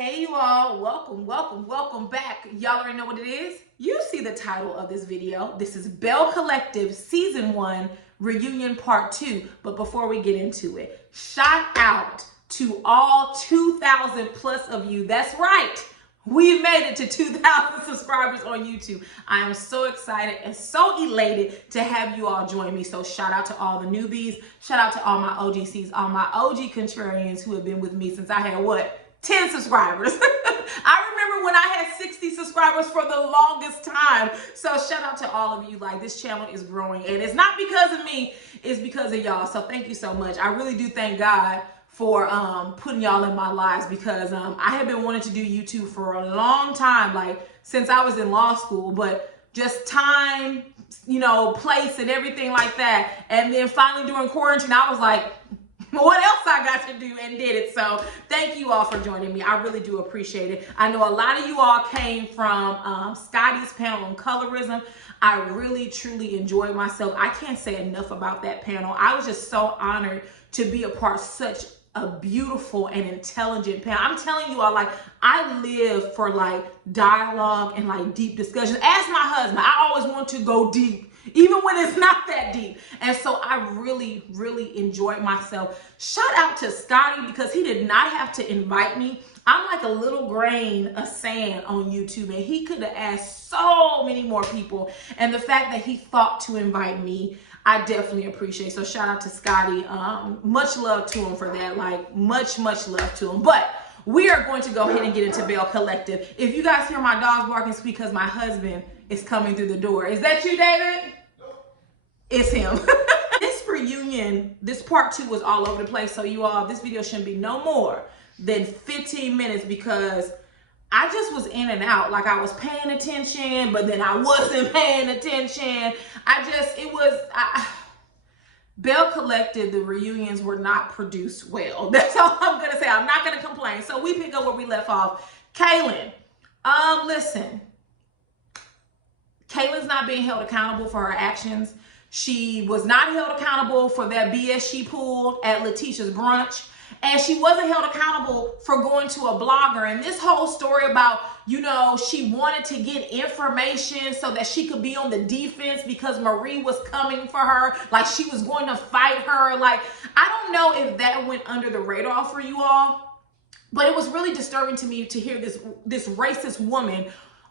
Hey you all, welcome back. Y'all already know what it is. You see the title of this video. This is Belle Collective Season 1 Reunion Part 2. But before we get into it, shout out to all 2,000 plus of you. That's right. We made it to 2,000 subscribers on YouTube. I am so excited and so elated to have you all join me. So shout out to all the newbies. Shout out to all my OGCs, all my OG contrarians who have been with me since I had 10 subscribers. I remember when I had 60 subscribers for the longest time. So shout out to all of you. Like, this channel is growing, and it's not because of me, it's because of y'all. So thank you so much. I really do thank God for putting y'all in my lives, because I have been wanting to do YouTube for a long time, like since I was in law school, but just time, place and everything like that. And then finally during quarantine, I was like, what else I got to do, and did it. So thank you all for joining me. I really do appreciate it. I know a lot of you all came from Scotty's panel on colorism. I really, truly enjoyed myself. I can't say enough about that panel. I was just so honored to be a part of such a beautiful and intelligent panel. I'm telling you all, like, I live for like dialogue and like deep discussions. Ask my husband. I always want to go deep, even when it's not that deep. And so I really, really enjoyed myself. Shout out to Scotty, because he did not have to invite me. I'm like a little grain of sand on YouTube, and he could have asked so many more people. And the fact that he thought to invite me, I definitely appreciate. So shout out to Scotty. Much love to him for that. Like, much love to him. But we are going to go ahead and get into Belle Collective. If you guys hear my dogs barking, it's because my husband is coming through the door. Is that you, David? It's him. This reunion, this part 2 was all over the place. So you all, this video shouldn't be no more than 15 minutes, because I just was in and out. Like, I was paying attention, but then I wasn't paying attention. Belle Collective, the reunions were not produced well. That's all I'm gonna say. I'm not gonna complain. So we pick up where we left off. Kaylin, listen, Kaylin's not being held accountable for her actions. She was not held accountable for that BS she pulled at LaTesha's brunch. And she wasn't held accountable for going to a blogger. And this whole story about, she wanted to get information so that she could be on the defense because Marie was coming for her. Like, she was going to fight her. Like, I don't know if that went under the radar for you all, but it was really disturbing to me to hear this racist woman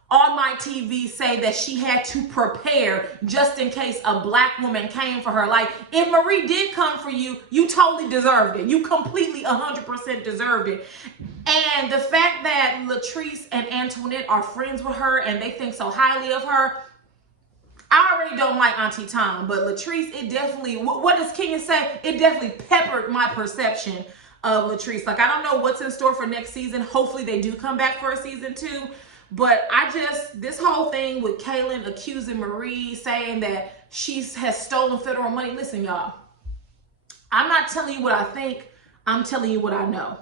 on my TV say that she had to prepare just in case a black woman came for her. Like, if Marie did come for you, you totally deserved it. You completely 100% deserved it. And the fact that Latrice and Antoinette are friends with her and they think so highly of her, I already don't like Auntie Tom, but Latrice, it definitely, what does Kenya say? It definitely peppered my perception of Latrice. Like, I don't know what's in store for next season. Hopefully they do come back for a season 2. But this whole thing with Kaylin accusing Marie, saying that she has stolen federal money. Listen, y'all, I'm not telling you what I think. I'm telling you what I know.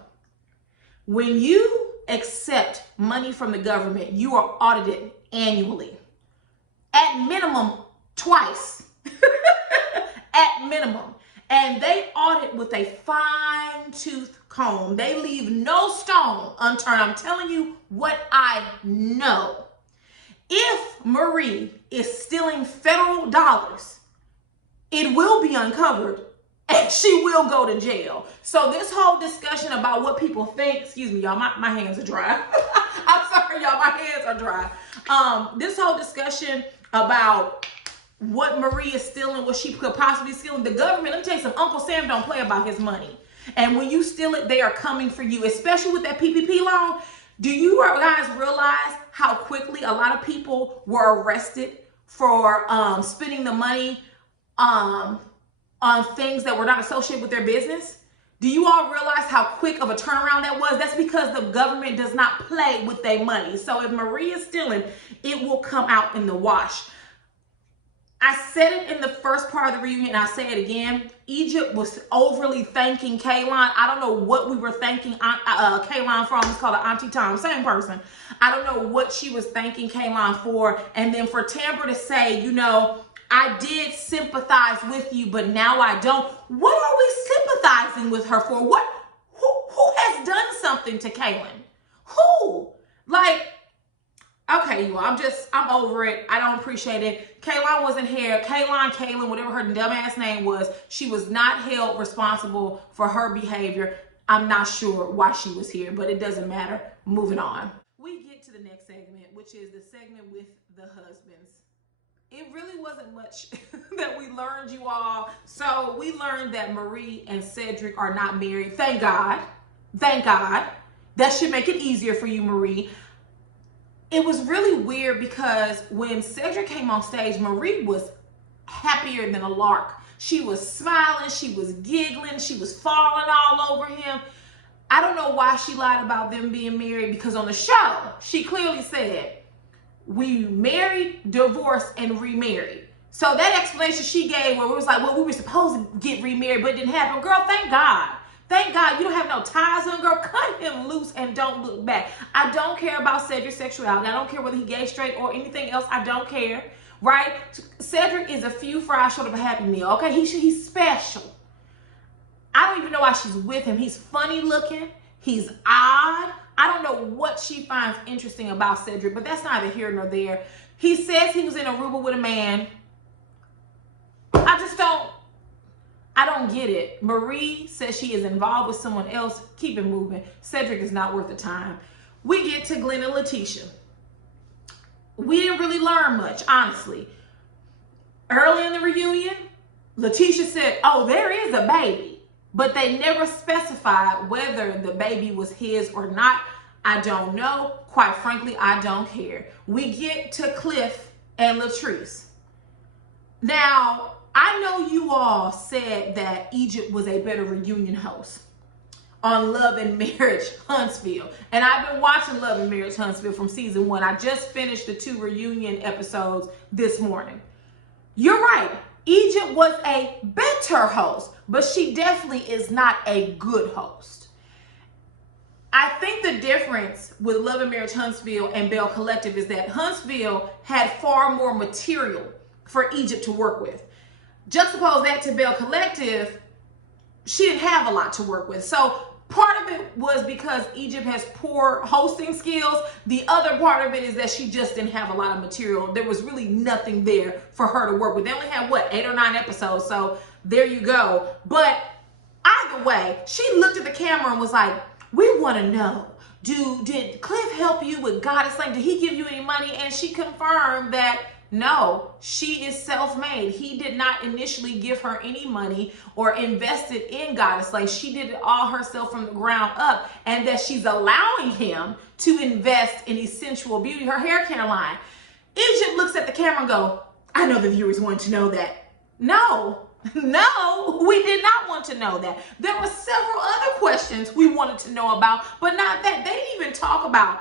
When you accept money from the government, you are audited annually. At minimum, twice. At minimum. And they audit with a fine-tooth comb. They leave no stone unturned. I'm telling you what I know. If Marie is stealing federal dollars, it will be uncovered and she will go to jail. So this whole discussion about what people think, excuse me, y'all, my hands are dry. I'm sorry, y'all, my hands are dry. This whole discussion about what Marie is stealing, what she could possibly steal, the government, let me tell you something, Uncle Sam don't play about his money. And when you steal it, they are coming for you, especially with that PPP loan. Do you guys realize how quickly a lot of people were arrested for spending the money on things that were not associated with their business? Do you all realize how quick of a turnaround that was? That's because the government does not play with their money. So if Marie is stealing, it will come out in the wash. I said it in the first part of the reunion, and I say it again. Egypt was overly thanking Kaylin. I don't know what we were thanking Kaylin for. It's called Auntie Tom, same person. I don't know what she was thanking Kaylin for. And then for Tamber to say, I did sympathize with you, but now I don't. What are we sympathizing with her for? Who has done something to Kaylin? Who? Like, okay, you all, I'm over it. I don't appreciate it. Kaylin wasn't here. Kaylin, whatever her dumbass name was, she was not held responsible for her behavior. I'm not sure why she was here, but it doesn't matter. Moving on. We get to the next segment, which is the segment with the husbands. It really wasn't much that we learned, you all. So we learned that Marie and Cedric are not married. Thank God. Thank God. That should make it easier for you, Marie. It was really weird because when Cedric came on stage, Marie was happier than a lark. She was smiling, she was giggling, she was falling all over him. I don't know why she lied about them being married, because on the show, she clearly said, we married, divorced, and remarried. So that explanation she gave where it was like, well, we were supposed to get remarried, but it didn't happen. Girl, thank God. Thank God you don't have no ties on, girl. Cut him loose and don't look back. I don't care about Cedric's sexuality. I don't care whether he gay, straight, or anything else. I don't care, right? Cedric is a few fries short of a Happy Meal, okay? He's special. I don't even know why she's with him. He's funny looking. He's odd. I don't know what she finds interesting about Cedric, but that's neither here nor there. He says he was in Aruba with a man. I don't get it. Marie says she is involved with someone else. Keep it moving. Cedric is not worth the time. We get to Glenn and LaTesha. We didn't really learn much, honestly. Early in the reunion, LaTesha said, oh, there is a baby. But they never specified whether the baby was his or not. I don't know. Quite frankly, I don't care. We get to Cliff and Latrice. Now, I know you all said that Egypt was a better reunion host on Love and Marriage Huntsville. And I've been watching Love and Marriage Huntsville from season 1. I just finished the 2 reunion episodes this morning. You're right. Egypt was a better host, but she definitely is not a good host. I think the difference with Love and Marriage Huntsville and Belle Collective is that Huntsville had far more material for Egypt to work with. Juxtapose that to Belle Collective, she didn't have a lot to work with. So part of it was because Egypt has poor hosting skills. The other part of it is that she just didn't have a lot of material. There was really nothing there for her to work with. They only had, what, 8 or 9 episodes. So there you go. But either way, she looked at the camera and was like, we want to know, did Cliff help you with Goddess Slang? Did he give you any money? And she confirmed that no, she is self-made. He did not initially give her any money or invested in Goddess Slay. She did it all herself from the ground up, and that she's allowing him to invest in Essential Beauty, her hair care line. Egypt looks at the camera and go, I know the viewers want to know that. No, we did not want to know that. There were several other questions we wanted to know about, but not that. They didn't even talk about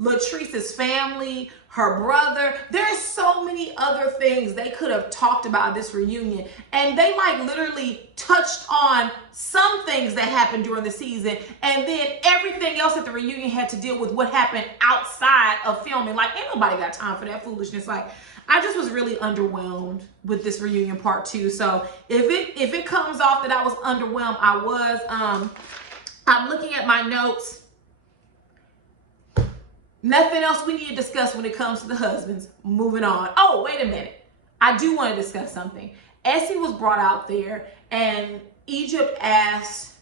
Latrice's family, her brother. There's so many other things they could have talked about this reunion, and they like literally touched on some things that happened during the season, and then everything else at the reunion had to deal with what happened outside of filming. Like, ain't nobody got time for that foolishness. Like, I just was really underwhelmed with this reunion part 2. So if it comes off that I was underwhelmed, I was. I'm looking at my notes. Nothing else we need to discuss when it comes to the husbands. Moving on. Oh, wait a minute. I do want to discuss something. Essie was brought out there, and Egypt asked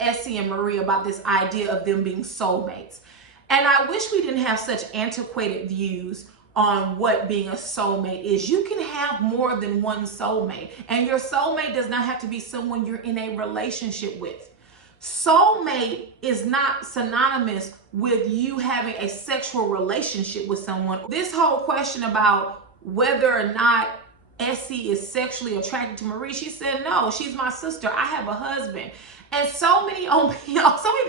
Essie and Marie about this idea of them being soulmates. And I wish we didn't have such antiquated views on what being a soulmate is. You can have more than one soulmate, and your soulmate does not have to be someone you're in a relationship with. Soulmate is not synonymous with you having a sexual relationship with someone. This whole question about whether or not Essie is sexually attracted to Marie, she said, no, she's my sister. I have a husband. And so many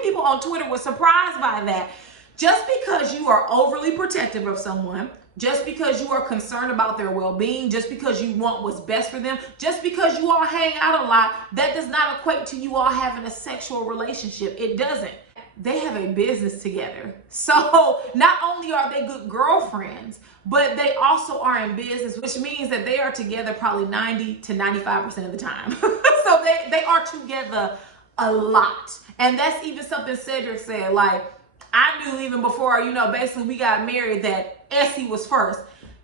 people on Twitter were surprised by that. Just because you are overly protective of someone, just because you are concerned about their well-being, just because you want what's best for them, just because you all hang out a lot, that does not equate to you all having a sexual relationship. It doesn't. They have a business together. So not only are they good girlfriends, but they also are in business, which means that they are together probably 90 to 95% of the time. So they are together a lot. And that's even something Cedric said, like, I knew even before, you know, basically we got married that Essie was first.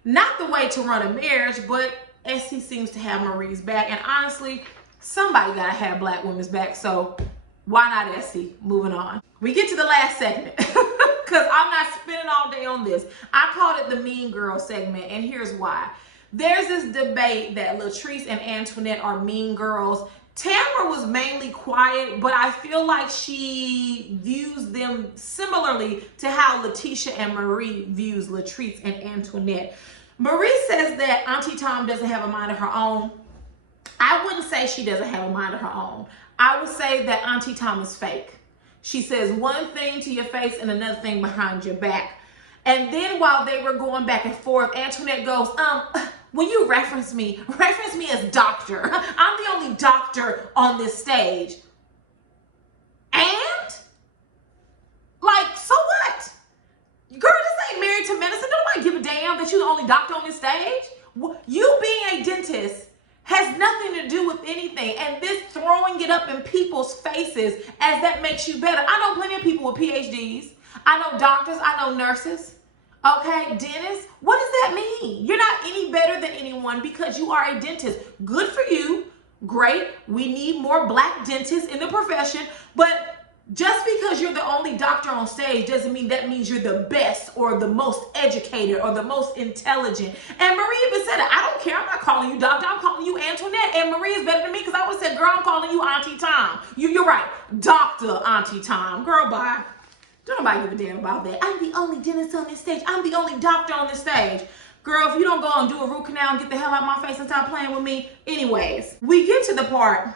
Not the way to run a marriage, but Essie seems to have Marie's back. And honestly, somebody gotta have black women's back. So why not Essie? Moving on. We get to the last segment because I'm not spending all day on this. I called it the Mean Girl segment, and here's why. There's this debate that Latrice and Antoinette are mean girls. Tamara was mainly quiet, but I feel like she views them similarly to how LaTesha and Marie views Latrice and Antoinette. Marie says that Auntie Tom doesn't have a mind of her own. I wouldn't say she doesn't have a mind of her own. I would say that Auntie Tom is fake. She says one thing to your face and another thing behind your back. And then while they were going back and forth, Antoinette goes, when you reference me as doctor. I'm the only doctor on this stage. And? Like, so what? Girl, this ain't Married to Medicine. Nobody give a damn that you're the only doctor on this stage. You being a dentist has nothing to do with anything. And this throwing it up in people's faces as that makes you better. I know plenty of people with PhDs. I know doctors. I know nurses. Okay, dentist, what does that mean? You're not any better than anyone because you are a dentist. Good for you. Great. We need more black dentists in the profession. But just because you're the only doctor on stage doesn't mean that means you're the best or the most educated or the most intelligent. And Marie even said it. I don't care. I'm not calling you doctor. I'm calling you Antoinette. And Marie is better than me because I would have said, girl, I'm calling you Auntie Tom. You're right. Dr. Auntie Tom. Girl, bye. Don't nobody give a damn about that. I'm the only dentist on this stage. I'm the only doctor on this stage. Girl, if you don't go and do a root canal and get the hell out of my face and stop playing with me. Anyways, we get to the part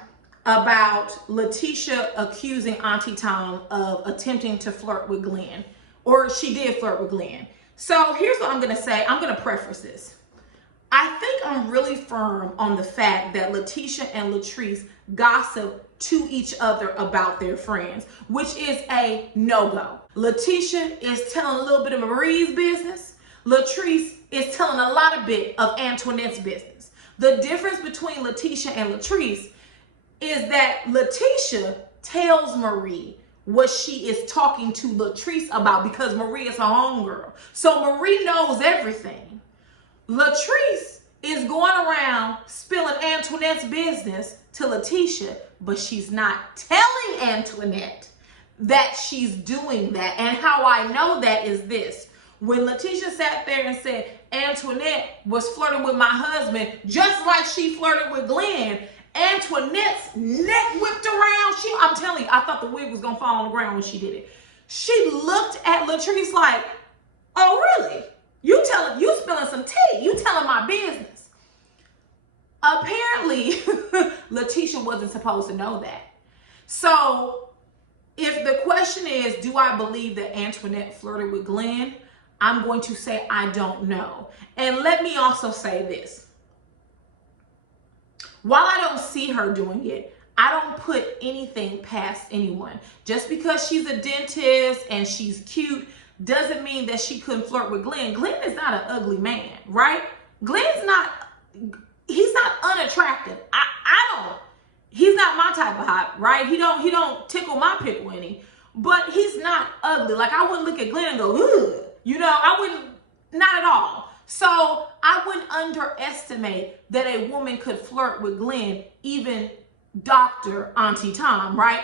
about LaTesha accusing Auntie Tom of attempting to flirt with Glenn. Or she did flirt with Glenn. So here's what I'm going to say. I'm going to preface this. I think I'm really firm on the fact that LaTesha and Latrice gossip to each other about their friends, which is a no-go. LaTesha is telling a little bit of Marie's business. Latrice is telling a lot of bit of Antoinette's business. The difference between LaTesha and Latrice is that LaTesha tells Marie what she is talking to Latrice about because Marie is her homegirl. So Marie knows everything. Latrice is going around spilling Antoinette's business to LaTesha, but she's not telling Antoinette that she's doing that. And how I know that is this. When LaTesha sat there and said Antoinette was flirting with my husband, just like she flirted with Glenn, Antoinette's neck whipped around. I'm telling you, I thought the wig was going to fall on the ground when she did it. She looked at Latrice like, oh, really? You spilling some tea. You telling my business. Apparently, LaTesha wasn't supposed to know that. So if the question is, do I believe that Antoinette flirted with Glenn? I'm going to say I don't know. And let me also say this. While I don't see her doing it, I don't put anything past anyone. Just because she's a dentist and she's cute doesn't mean that she couldn't flirt with Glenn. Glenn is not an ugly man, right? He's not unattractive. He's not my type of hot, right? He don't tickle my pickle any, but he's not ugly. Like I wouldn't look at Glenn and go, ugh. You know, I wouldn't, not at all. So I wouldn't underestimate that a woman could flirt with Glenn, even Dr. Auntie Tom, right?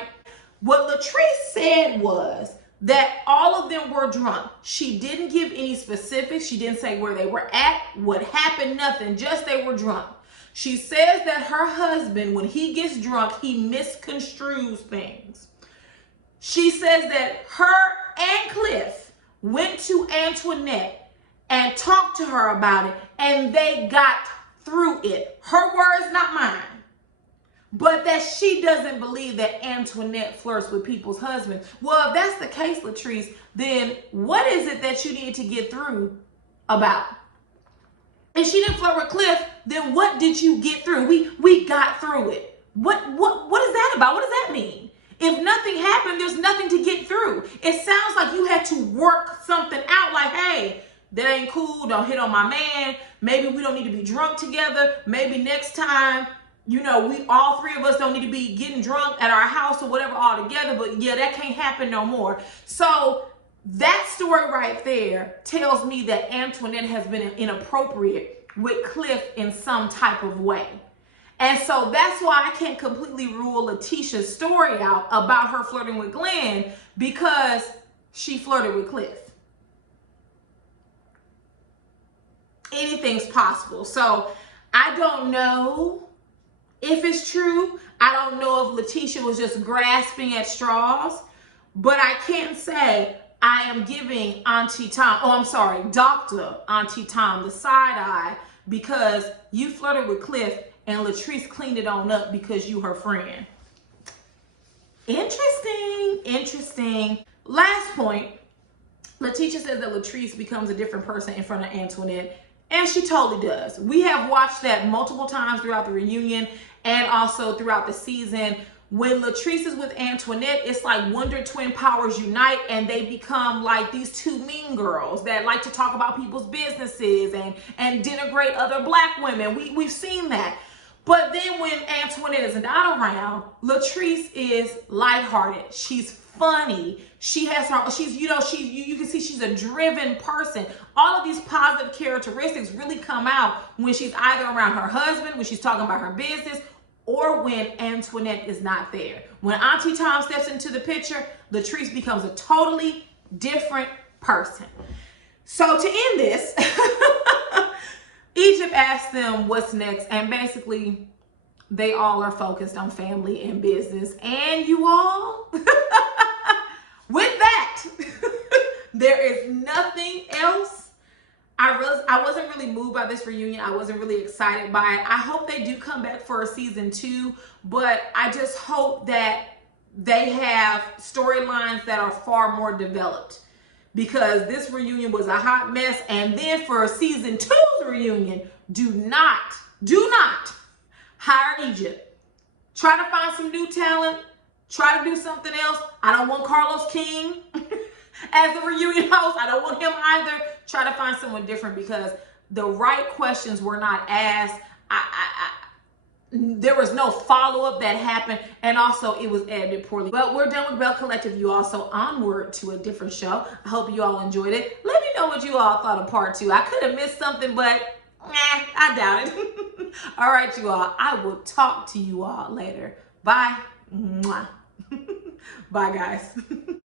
What Latrice said was that all of them were drunk. She didn't give any specifics. She didn't say where they were at, what happened, nothing, just they were drunk. She says that her husband, when he gets drunk, he misconstrues things. She says that her and Cliff went to Antoinette and talked to her about it, and they got through it. Her words, not mine. But that she doesn't believe that Antoinette flirts with people's husbands. Well, if that's the case, Latrice, then what is it that you need to get through about? If she didn't flirt with Cliff, then what did you get through? We got through it. What is that about? What does that mean? If nothing happened, there's nothing to get through. It sounds like you had to work something out like, hey, that ain't cool. Don't hit on my man. Maybe we don't need to be drunk together. Maybe next time, you know, we all three of us don't need to be getting drunk at our house or whatever all together. But yeah, that can't happen no more. So That story right there tells me that Antoinette has been inappropriate with Cliff in some type of way. And so that's why I can't completely rule LaTesha's story out about her flirting with Glenn, because she flirted with Cliff. Anything's possible. So I don't know if it's true. I don't know if LaTesha was just grasping at straws, but I can say I am giving Dr. Auntie Tom the side eye, because you flirted with Cliff and Latrice cleaned it on up because you her friend. Interesting. Last point, LaTesha says that Latrice becomes a different person in front of Antoinette, and she totally does. We have watched that multiple times throughout the reunion and also throughout the season. When Latrice is with Antoinette, it's like Wonder Twin powers unite, and they become like these two mean girls that like to talk about people's businesses and denigrate other black women. We've seen that. But then when Antoinette is not around, Latrice is lighthearted. She's funny. She has her, you can see she's a driven person. All of these positive characteristics really come out when she's either around her husband, when she's talking about her business, or when Antoinette is not there. When Auntie Tom steps into the picture, Latrice becomes a totally different person. So to end this, Egypt asked them what's next, and basically they all are focused on family and business. And you all, with that, there is nothing else. I wasn't really moved by this reunion. I wasn't really excited by it. I hope they do come back for a season 2, but I just hope that they have storylines that are far more developed, because this reunion was a hot mess. And then for season 2's reunion, do not hire Egypt. Try to find some new talent. Try to do something else. I don't want Carlos King as the reunion host. I don't want him either. Try to find someone different, because the right questions were not asked. There was no follow-up that happened, and also it was edited poorly. But we're done with Belle Collective, you all, so onward to a different show. I hope you all enjoyed it. Let me know what you all thought of part 2. I could have missed something, but I doubt it. All right, you all. I will talk to you all later. Bye. Mwah. Bye, guys.